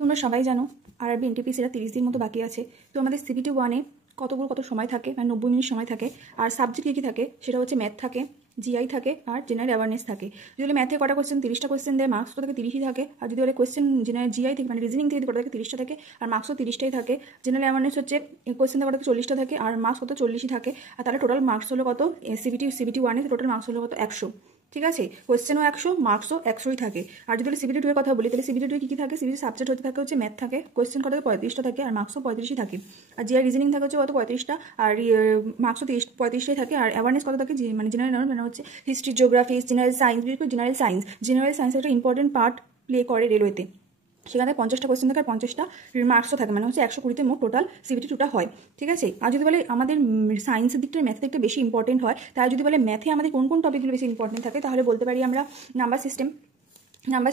তোমরা সবাই জানো আরআরবি এনটিপিসিরা 30 দিন মতো বাকি আছে। তো আমাদের সিবিটি 1-এ কত সময় থাকে, মানে 90 মিনিট সময় থাকে। আর সাবজেক্ট কী কী থাকে সেটা হচ্ছে ম্যাথ থাকে, জিআই থাকে আর জেনারেল অ্যাওয়ারনেস থাকে। যদি ম্যাথে কটা কোয়েশ্চেন 30টা কোয়েশ্চেন দেয়, মার্কস কত থাকে 30ই থাকে। আর যদি বলে কোয়েশ্চেন জেনারেল জিআই থেকে মানে রিজনিং থেকে কটা থাকে 30টা থাকে আর মার্কসও 30টাই থাকে। জেনারেল অ্যাওয়ারনেস হচ্ছে কোয়েশ্চেন কটা থাকে 40টা থাকে আর মার্কস কত 40ই থাকে। আর তাহলে টোটাল মার্কস হলো কত, সিবিটি 1-এ টোটাল মার্কস হলো কত 100। ঠিক আছে, কোয়েশ্চেনও 100, মার্কসও 100ই থাকে। আর যদি সিবিটি 2 এর কথা বলি তাহলে সিবিটি 2 কী কী থাকে, সিবিটি সাবজেক্ট হতে থাকে হচ্ছে ম্যাথ থাকে, কোয়েশ্চেন কত 35টা থাকে আর মার্কসও 35ই থাকে। আর জিআই রিজনিং থাকে হচ্ছে কত 35টা আর মার্কসও 35টাই থাকে। আর অ্যাওয়ারনেস কত থাকে, মানে জেনারেল অ্যাওয়ারনেস মানে হচ্ছে হিস্ট্রি, জিওগ্রাফি, জেনারেল সায়েন্স, বিশেষ করে জেনারেল সায়েন্স একটা ইম্পর্টেন্ট পার্ট প্লে করে রেলওয়েতে। সেখানে 50টা কোয়েশ্চেন থাকে আর 50টা মার্কসও থাকে, মানে হচ্ছে 120তে মোট টোটাল সিবিটি 2টা হয়। ঠিক আছে, আর যদি বলে আমাদের সায়েন্সের দিকটা ম্যাথের দিকটা বেশি ইম্পর্টেন্ট হয়, তাই যদি বলে ম্যাথে আমাদের কোন কোন টপিকগুলো বেশি ইম্পর্টেন্ট থাকে, তাহলে বলতে পারি আমরা নাম্বার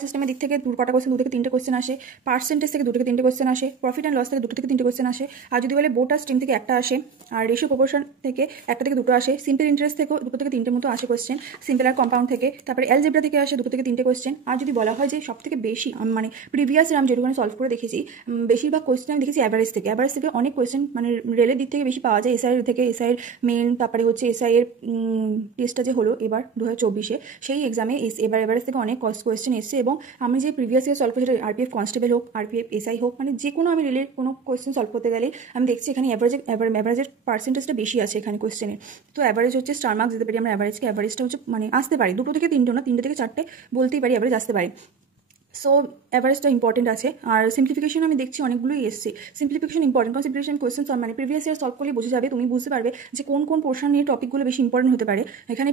সিস্টেমের দিক থেকে কটা কোয়েশ্চেন 2 থেকে 3টে কোয়েশ্চেন আসে, পার্সেন্টেজ থেকে 2 থেকে 3টে কোয়েশ্চেন আসে, প্রফিট অ্যান্ড লস থেকে 2 থেকে 3টে কোয়েশ্চেন আসে। আর যদি বলে বোর্ড আর স্ট্রিম থেকে একটা আসে, আর রেশিও প্রপোর্শন থেকে 1 থেকে 2টো আসে, সিম্পল ইন্টারেস্ট থেকেও 2 থেকে 3টে মতো আসে কোয়েশ্চেন, সিম্পল আর কম্পাউন্ড থেকে। তারপরে অ্যালজেব্রা থেকে আসে 2 থেকে 3টে কোয়েশ্চেন। আর যদি বলা হয় যে সব থেকে বেশি মানে প্রিভিয়াস আমি যেটুকু সলভ করে দেখেছি, বেশিরভাগ কোয়েশ্চেন আমি দেখেছি অ্যাভারেজ থেকে অনেক কোয়েশ্চেন মানে রেলের দিক থেকে বেশি পাওয়া যায়। এসআইয়ের থেকে, এসআইয়ের মেন, তারপরে হচ্ছে এসআইয়ের টেস্টটা যে হলো এবার 2024-এ, সেই এক্সামে এবার এভারেজ থেকে অনেক কোয়েশ্চেন এসছে। এবং আমি যে প্রিভিয়াস ইয়ার সলভ করেছি, আরপিএফ কনস্টেবল হোক, আরপিএফ এসআই হোক, মানে যে কোনো আমি রেলের কোনো কোয়েশ্চেন সলভ করতে গেলে আমি দেখছি এখানে অ্যাভারেজের পার্সেন্টেজটা বেশি আছে এখানে কোয়েশ্চেনের। তো অ্যাভারেজ হচ্ছে স্টার মার্কস দিতে পারি আমরা অ্যাভারেজটা হচ্ছে মানে আসতে পারি 2 থেকে 3টে না, 3টে থেকে 4টে বলতেই পারি অ্যাভারেজ আসতে পারে। সো অ্যাভারেজটা ইম্পর্টেন্ট আছে। আর সিম্পলিফিকেশন আমি দেখছি অনেকগুলোই এসছে। সিম্পলিফিকেশন ইম্পর্টেন্ট, কারণ সিম্পলিফিকেশন কোয়েশ্চেন মানে প্রিভিয়াস ইয়ার সলভ করলে বুঝে যাবে, তুমি বুঝতে পারবে যে কোন পোর্শন নিয়ে টপিকগুলো বেশি ইম্পর্টেন্ট হতে পারে। এখানে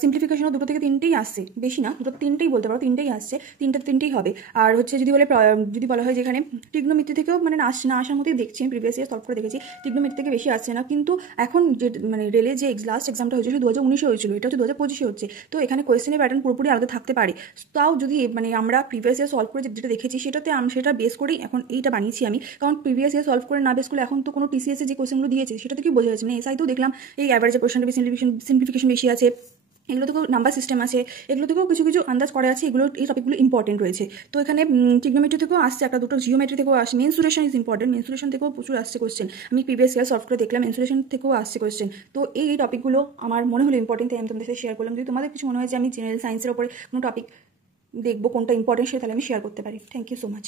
সিম্পলিফিকেশনও 2 থেকে 3টেই আসছে, বেশি না, 2 3টেই বলতে পারো, 3টেই আসছে, 3টেই হবে। আর হচ্ছে যদি বলা হয় যেখানে ট্রিগনোমেট্রি থেকেও মানে না আসার মতোই দেখছি, আমি প্রিভিয়াস ইয়ার সলভ করে দেখেছি ট্রিগনোমেট্রি থেকে বেশি আসছে না। কিন্তু এখন যে মানে রেলে যে লাস্ট এক্সামটা হয়েছিল 2019-এ হয়েছিল, এটা হচ্ছে 2025-এ হচ্ছে। তো এখানে কোয়েশ্চেনের প্যাটার্ন পুরোপুরি আলাদা থাকতে পারে। তাও যদি মানে আমরা প্রিভিয়াস ইয়ার সলভ করে যেটা দেখেছি সেটা বেস করেই এখন এইটা বানিয়েছি আমি। কারণ প্রিভিয়াস ইয়ার সলভ করে না বেস করলে এখন তো কোনো টিসিএসে যে কোয়েশ্চেনগুলো দিয়েছে সেটা থেকে বোঝা যাচ্ছে, মানে এসআইতেও দেখলাম এই অ্যাভারেজের কোয়েশ্চেনটা সিম্পলিফিকেশন বেশি আছে, এগুলো থেকেও নাম্বার সিস্টেম আছে, এগুলো থেকেও কিছু আন্দাজ করা আছে, এই টপিকগুলো ইম্পর্টেন্ট রয়েছে। তো এখানে ট্রিগনোমেট্রি থেকেও আসছে একটা দুটো, জিওমেট্রি থেকেও আসছে, মেনসুরেশন ইজ ইম্পর্টেন্ট, মেনসুরেশন থেকেও প্রচুর আসছে কোয়েশ্চেন, আমি প্রিভিয়াস ইয়ার সলভ করে দেখলাম মেনসুরেশন থেকেও আসছে কোয়েশ্চেন। তো এই টপিকগুলো আমার মনে হলো ইম্পর্টেন্ট, তাই আমি তোমাদের সাথে শেয়ার করলাম। যদি তোমাদের কিছু মনে হয় যে আমি জেনারেল সায়েন্সের ওপরে কোনো টপিক দেখবো কোনটা ইম্পর্টেন্ট, সেটা তাহলে আমি শেয়ার করতে পারি। Thank you so much.